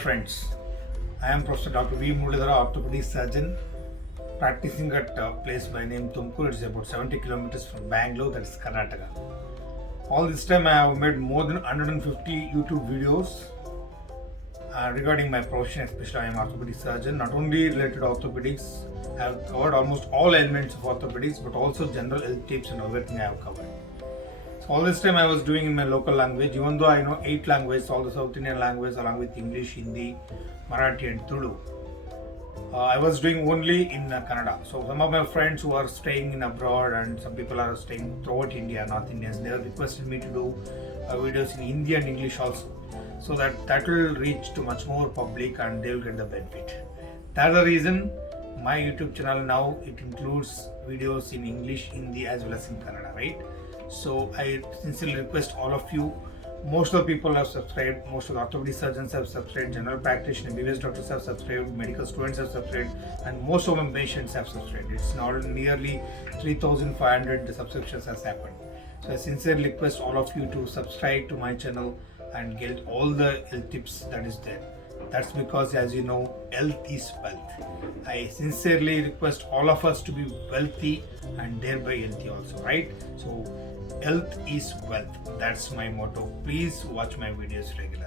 friends, I am Professor Dr. V. Muralidhara, orthopedic surgeon, practicing at a place by name Tumkur. It's about 70 kilometers from Bangalore, that is Karnataka. All this time I have made more than 150 YouTube videos regarding my profession, especially I am orthopedic surgeon. Not only related to orthopedics, I have covered almost all elements of orthopedics, but also general health tips and everything I have covered. So all this time I was doing in my local language, even though I know 8 languages, all the South Indian languages along with English, Hindi, Marathi and Tulu. I was doing only in Kannada. So some of my friends who are staying in abroad and some people are staying throughout India, North Indians, they have requested me to do videos in Hindi and English also. So that will reach to much more public and they will get the benefit. That's the reason my YouTube channel now, it includes videos in English, Hindi as well as in Kannada, right? So I sincerely request all of you, most of the people have subscribed, most of the orthopedic surgeons have subscribed, general practitioners, MBBS doctors have subscribed, medical students have subscribed, and most of my patients have subscribed. It's now nearly 3,500 subscriptions has happened. So I sincerely request all of you to subscribe to my channel and get all the health tips that is there. That's because, as you know, health is wealth. I sincerely request all of us to be wealthy and thereby healthy also, right? So health is wealth. That's my motto. Please watch my videos regularly.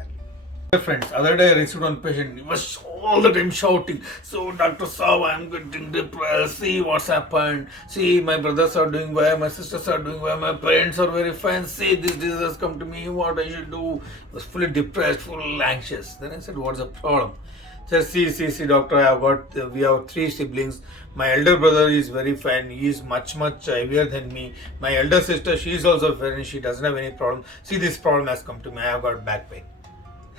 Friends, other day I received one patient. He was all the time shouting, "So Dr. Saab, I'm getting depressed. See what's happened. See, my brothers are doing well, my sisters are doing well, my parents are very fine. See, this disease has come to me. What I should do?" I was fully depressed, full anxious. Then I said, "What's the problem?" Said, see, doctor, we have 3 siblings. My elder brother is very fine. He is much heavier than me. My elder sister, she is also fine. She doesn't have any problem. See, this problem has come to me. I have got back pain.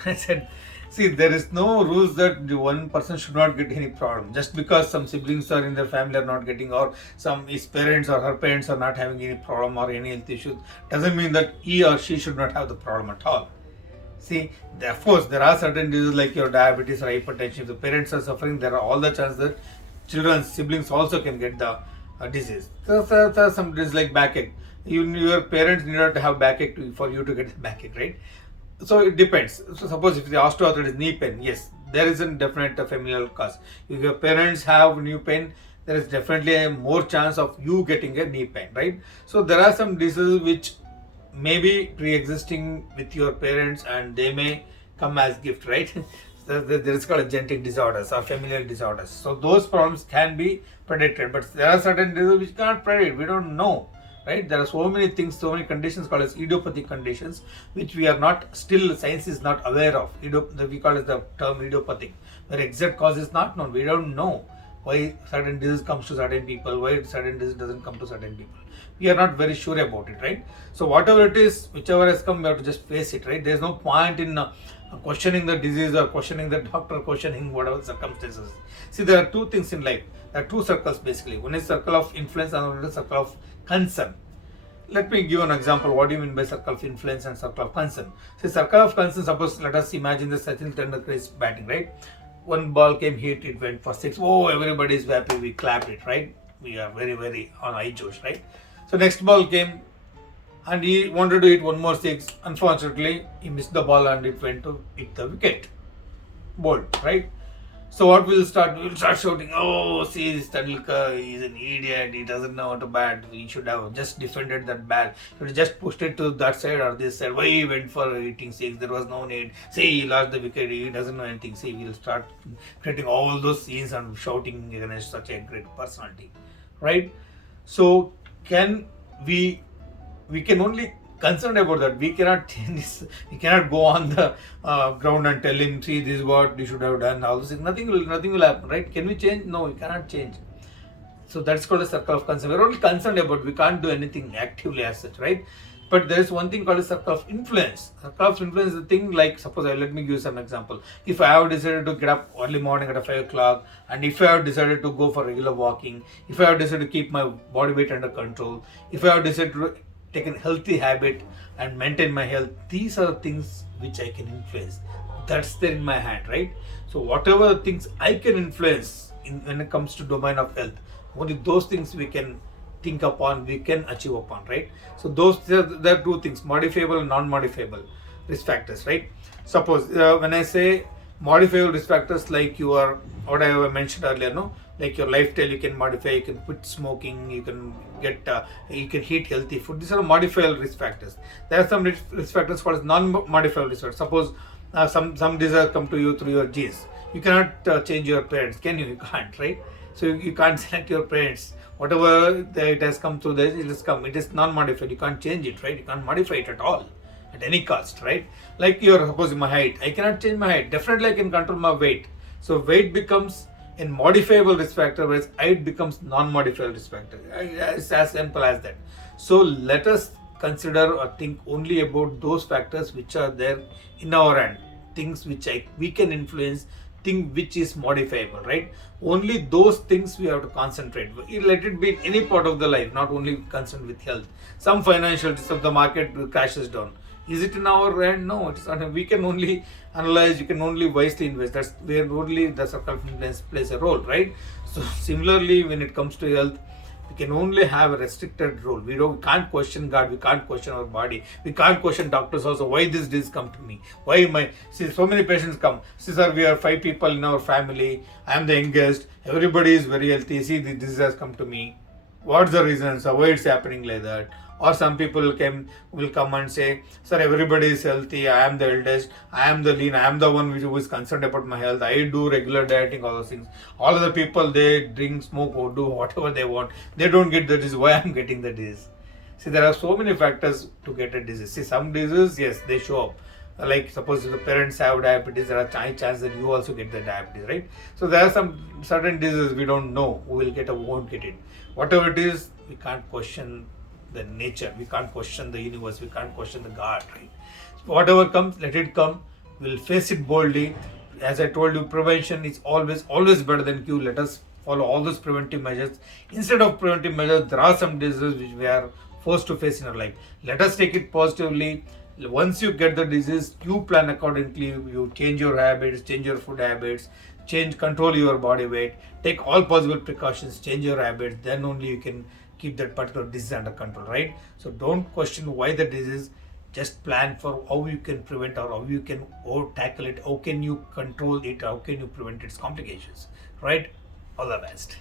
I said, see, there is no rules that the one person should not get any problem. Just because some siblings are in their family are not getting, or his parents or her parents are not having any problem or any health issues, doesn't mean that he or she should not have the problem at all. See, of course, there are certain diseases like your diabetes or hypertension. If the parents are suffering, there are all the chances that siblings also can get the disease. So there are some diseases like backache. Your parents need not to have backache for you to get the backache, right? So it depends. So suppose if the osteoarthritis, knee pain, yes, there is a definite familial cause. If your parents have knee pain, there is definitely a more chance of you getting a knee pain, right? So there are some diseases which may be pre-existing with your parents and they may come as gift, right? There is called genetic disorders or familial disorders. So those problems can be predicted, but there are certain diseases which cannot predict. We don't know, right? There are so many things, so many conditions called as idiopathic conditions, which we are not, still science is not aware of. We call it the term idiopathic, where exact cause is not known. We don't know why certain disease comes to certain people, why certain disease doesn't come to certain people. We are not very sure about it, right? So whatever it is, whichever has come, we have to just face it, right? There is no point in questioning the disease or questioning the doctor, questioning whatever circumstances. See, there are 2 things in life. There are 2 circles basically. One is circle of influence and another is circle of concern. Let me give an example. What do you mean by circle of influence and circle of concern? See, circle of concern, suppose let us imagine the Sachin Tendulkar is batting, right? One ball came, hit, it went for 6. Oh, everybody is happy, we clapped it, right? We are very on high josh, right? So next ball came and he wanted to hit one more 6. Unfortunately, he missed the ball and it went to hit the wicket. Bold, right? So what we'll start? We'll start shouting, "Oh, see, this Tendulkar, he's an idiot. He doesn't know how to bat. He should have just defended that bat. He should have just pushed it to that side or this side. Why he went for hitting 6? There was no need. See, he lost the wicket. He doesn't know anything." See, we'll start creating all those scenes and shouting against such a great personality, right? So we can only concerned about that. We cannot change this. We cannot go on the ground and tell him, "See, this is what you should have done." All this, nothing will happen, right? Can we change? No, we cannot change. So that's called a circle of concern. We're only concerned about. We can't do anything actively as such, right? But there is one thing called a circle of influence. Circle of influence is a thing like, suppose, let me give you some example. If I have decided to get up early morning at 5 o'clock, and if I have decided to go for regular walking, if I have decided to keep my body weight under control, if I have decided to take a healthy habit and maintain my health, these are the things which I can influence. That's there in my hand, right? So whatever things I can influence when it comes to domain of health, only those things we can think upon, we can achieve upon, right? So there are 2 things, modifiable and non-modifiable risk factors, right? Suppose when I say Modifiable risk factors like your, what I have mentioned earlier, no, like your lifestyle you can modify, you can quit smoking, you can get, you can eat healthy food. These are modifiable risk factors. There are some risk factors called as non-modifiable risk factors. Suppose some disease come to you through your genes. You cannot change your parents, can you? You can't, right? So you can't select your parents. Whatever it has come through this, it has come. It is non-modified. You can't change it, right? You can't modify it at all, at any cost, right? Like your, suppose my height, I cannot change my height. Definitely I can control my weight. So weight becomes a modifiable risk factor, whereas height becomes non-modifiable risk factor. It's as simple as that. So let us consider or think only about those factors which are there in our hand, things which we can influence, thing which is modifiable, right? Only those things we have to concentrate. Let it be in any part of the life, not only concerned with health. Some financial risk of the market crashes down. Is it in our hand? No, it's not. We can only analyze, you can only wisely invest. That's where only the circumstance plays a role, right? So similarly, when it comes to health, we can only have a restricted role. We can't question God, we can't question our body, we can't question doctors also. Why this disease come to me? Why see so many patients come. See, sir, we are 5 people in our family. I am the youngest. Everybody is very healthy. See, this disease has come to me. What's the reason? So why it's happening like that? Or some people will come and say, sir, everybody is healthy. I am the eldest. I am the lean. I am the one who is concerned about my health. I do regular dieting, all those things. All other people, they drink, smoke, or do whatever they want. They don't get the disease. Why I am getting the disease? See, there are so many factors to get a disease. See, some diseases, yes, they show up. Like suppose if the parents have diabetes, there are high chances that you also get the diabetes, right? So there are some certain diseases we don't know who will get or won't get it. Whatever it is, we can't question the nature, we can't question the universe, we can't question the God, right? So whatever comes, let it come. We'll face it boldly. As I told you, prevention is always better than cure. Let us follow all those preventive measures. Instead of preventive measures, there are some diseases which we are forced to face in our life. Let us take it positively. Once you get the disease, you plan accordingly. You change your habits, change your food habits, control your body weight, take all possible precautions, change your habits. Then only you can keep that particular disease under control, right? So don't question why the disease. Just plan for how you can prevent or how you can tackle it. How can you control it? How can you prevent its complications, right? All the best.